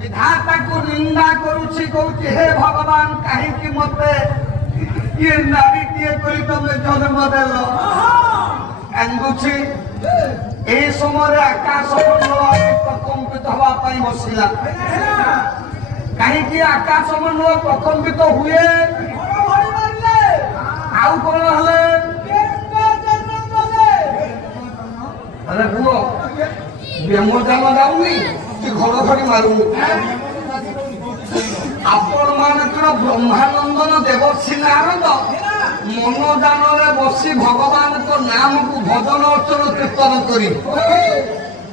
विधाता को निंदा करुछि कहूछि हे भगवान काहेकि मते ये नारी टिए करी तमे जन्म देल कांदुछि ए समय आकाश मंडल प्रकम्पित हवा पाई बसिला काहेकि आकाश मंडल प्रकम्पित हुए आउ कोन हले अरे पुओ बेमजान जाऊनी कि घड़घड़ी मारूनी आपण मानकर ब्रह्मानंदन देवर्षि नारद मनोदान बसी भगवान को नाम को भजन अर्चन कीर्तन करी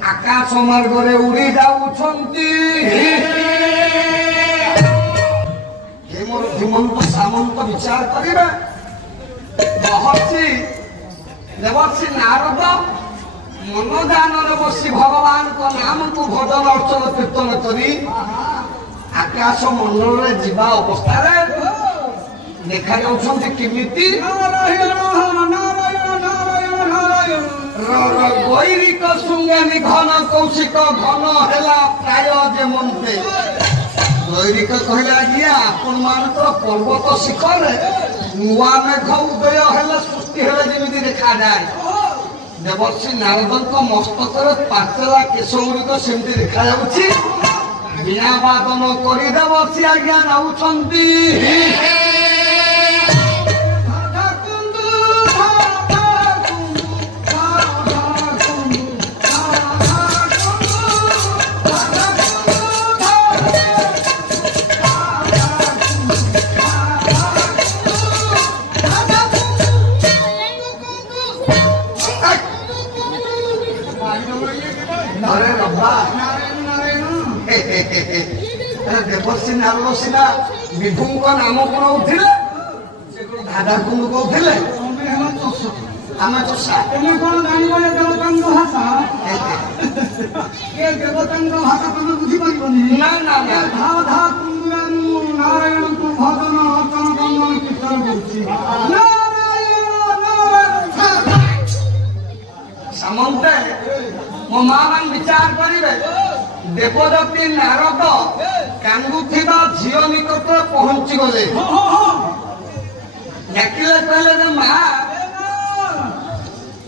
आकाश मार्ग उड़ी जाऊछंती हे मोर धीमंत सामंत विचार करिबे महर्षि देवर्षि नारद मनोदान बसी भगवान को नाम को भजन अर्चन कीर्तन करी आकाश मंडल जीवा अवस्था देखा जाउछंती किमिति गैरिक सुंगे निघन कौशिक घन हेला प्राय जेमंते गैरिक कहला गिया आपण मानकर पर्वत शिखर नुआ मेघ उदय हेला सृष्टि हेला जेमिति देखा जाए देवर्षि नारदଙ୍କ ମସ୍ତକରେ ପାଚଲା କେଶ ଗୁଡ଼ିକ ସେମିତି ଦେଖାଯାଉଛି ବିନା ବାଦନ କରି ଦେवर्षि ଆଜ୍ଞା ଯାଉଛନ୍ତି देवर्षि नारद सीना विभु नाम कौन उठिले धादा कुंड कहते आम चषा देवता भाषा ये देवता भाषा तुम बुझीपार ना ना धा धा नारायण को भजन अर्चन बंदन कीर्तन सामंते मो मां विचार करेंगे देवदत्ती नारद कांदुथिबा झील निकट पहुंची गले डाकिले कहले माँ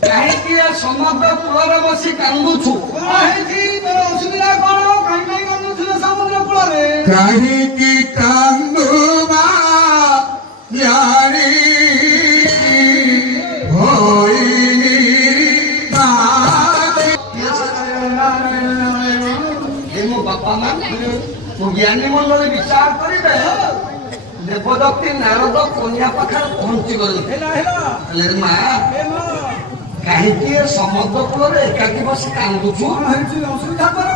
कहीं समुद्र कूल बसी कांदुछु असुविधा कौन कहीं कांदुछु समुद्र कूल कहीं कांदुबा यारी ज्ञानी मंडल विचार करेंगे देवदत्ती नारद कन्या पाखे पहुंची गले माँ कहीं समुद्र कूल एकाकी बस कांदुछु असुविधा कर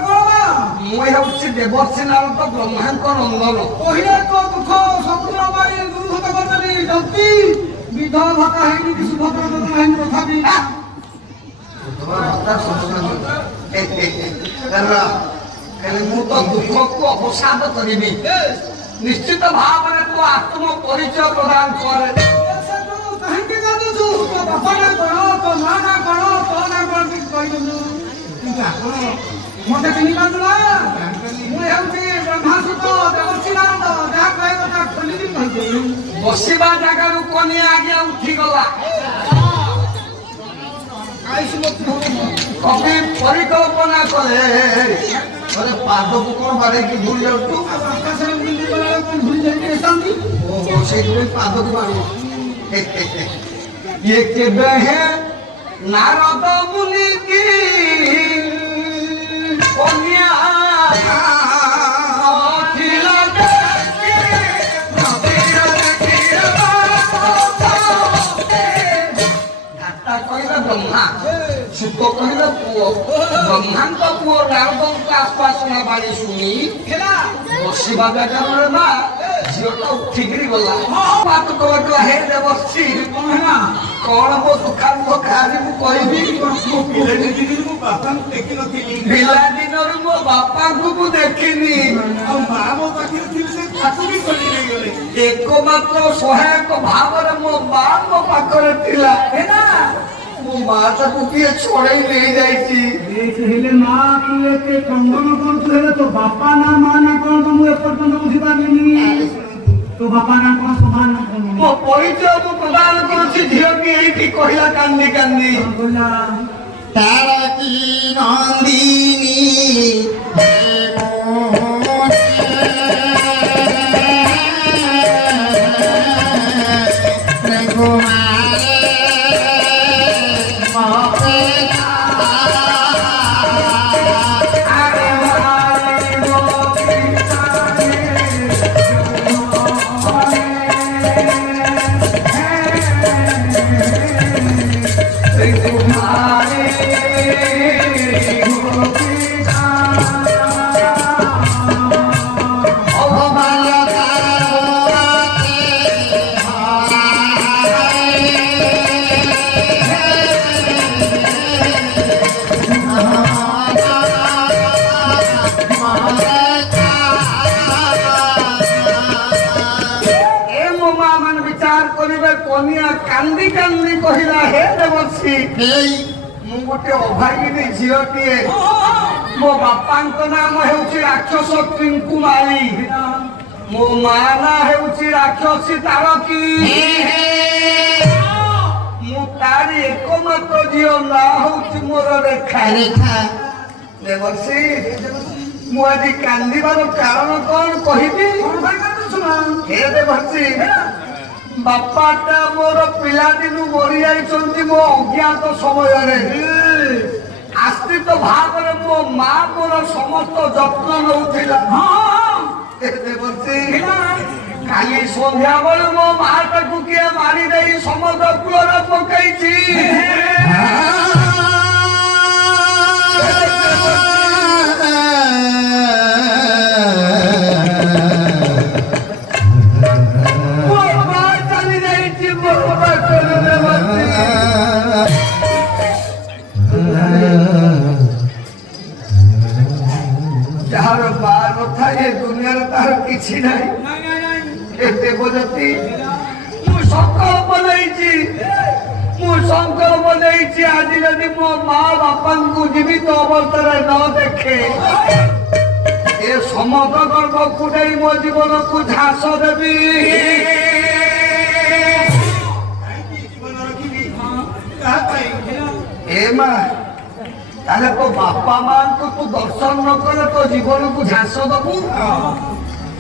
मुझे देवर्षि नारद ब्रह्मांक नंदन कहले तो दुख समुद्र मारी दुर्गत करनी जल्दी विधवा भाता है कि सुभद्रा भाता है तथापि मु तो दुख को अवसाद करी निश्चित भाव में तो आत्म परिचय प्रदान करे मत ब्रह्मासुत देवर्षि नारद बसवा जगार कन्या आगे उठी गला कभी परिकल्पना करे पाद को कौन बारे की भूल जाऊ पाद को मारो ये केबे है नारद मुनि की कन्या ब्रह्मा सुत कहले पुओ ब्रह्मांक पुओ नारद आसपास बाणी शुणी बसवा जगह ना झीटा उठिकी गला बात कहला हे देवर्षि कौन मो दुकान को खाली पिला दिन मो बापा को देखनी एकमात्र सहायक भाव मो बाप मो पाखरे थिला मो माँ ताकू किए छोड़े नहीं जाइए माँ किए कंगन कर तो बापा ना माँ ना କହିଲା କାନ୍ଦି କାନ୍ଦି କହିଲା ତାର କି ନନ୍ଦିନୀ କନିଆ କାନ୍ଦି କାନ୍ଦି କହିଲା ହେ ଦେବର୍ଷୀ ମୁଁ ଗୋଟେ ଅଭାଗିନୀ ଝିଅଟିଏ ମୋ ବାପାଙ୍କ ନାମ ହେଉଛି ରାକ୍ଷସ ତ୍ରିଙ୍କୁମାରୀ ମୋ ମା ନାଁ ହେଉଛି ରାକ୍ଷସୀ ତାରକୀ ମୁଁ ତାରି ଏକମାତ୍ର ଝିଅ ନାଁ ହେଉଛି ମୋର ରେଖା ଦେବର୍ଷୀ ମୁଁ ଆଜି କାନ୍ଦିବାର କାରଣ କଣ କହିବି ହେ ଦେବର୍ଷୀ ବାପାଟା ମୋର ପିଲାଦିନୁ ମରି ଯାଇଛନ୍ତି ମୋ ଅଜ୍ଞାତ ସମୟରେ ଆଶ୍ରିତ ଭାବରେ ମୋ ମା ମୋର ସମସ୍ତ ଯତ୍ନ ନେଉଥିଲା କାଲି ସନ୍ଧ୍ୟା ବେଳେ ମୋ ମାଟାକୁ କିଏ ମାରି ଦେଇ ସମୁଦ୍ର କୂଳରେ ପକେଇଛି ଯାହାର ମା ନଥାଏ ଦୁନିଆରେ ତାହାର କିଛି ନାହିଁ ଏ ଦେବଜାତି ମୁଁ ସଂକଳ୍ପ ନେଇଛି ଆଜି ଯଦି ମୋ ମା ବାପାଙ୍କୁ ଜୀବିତ ଅବସ୍ଥାରେ ନ ଦେଖେ ଏ ସମଗ୍ର ଗର୍ଭକୁ ନେଇ ମୋ ଜୀବନକୁ ଝାସ ଦେବି ଏ ମା ତାହେଲେ ତୋ ବାପା ମାଙ୍କୁ ତୁ ଦର୍ଶନ ନ କଲେ ତୋ ଜୀବନକୁ ଝାସ ଦବୁ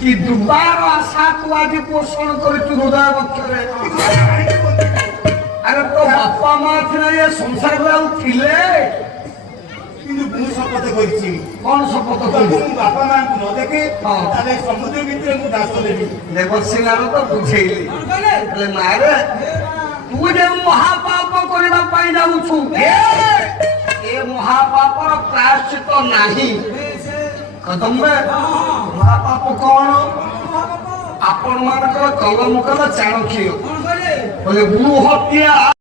କି ଦୁବାର ଆଶା ତୁ ଆଜି ପୋଷଣ କରିଛୁ ହୃଦୟ ବକ୍ଷରେ ଆରେ ତୋ ବାପା ମା ଥିଲେ ଏ ସଂସାରରେ ଆଉ ଥିଲେ କିନ୍ତୁ ମୁଁ ଶପଥ କରିଛି କଣ ଶପଥ ଯଦି କରିଛୁ ମୁଁ ବାପା ମାଙ୍କୁ ନ ଦେଖେ ତାହେଲେ ସମୁଦ୍ର ଭିତରେ ମୁଁ ଦାସ ଦେବି ଦେବସିଂହାର ତ ବୁଝେଇଲି ହେଲେ ନାରେ ତୁ ଯେ ମହାପାପ କରିବା ପାଇଁ ଯାଉଛୁ ଏ ମହାପାପର ପ୍ରାୟଶ୍ଚିତ ନାହିଁ କଦମ୍ବେ ମହାପାପ କଣ ଆପଣ ମାନଙ୍କର କଲମ କଲ ଚାଣକ୍ୟ ବୋଲେ ଗୃହ ହତ୍ୟା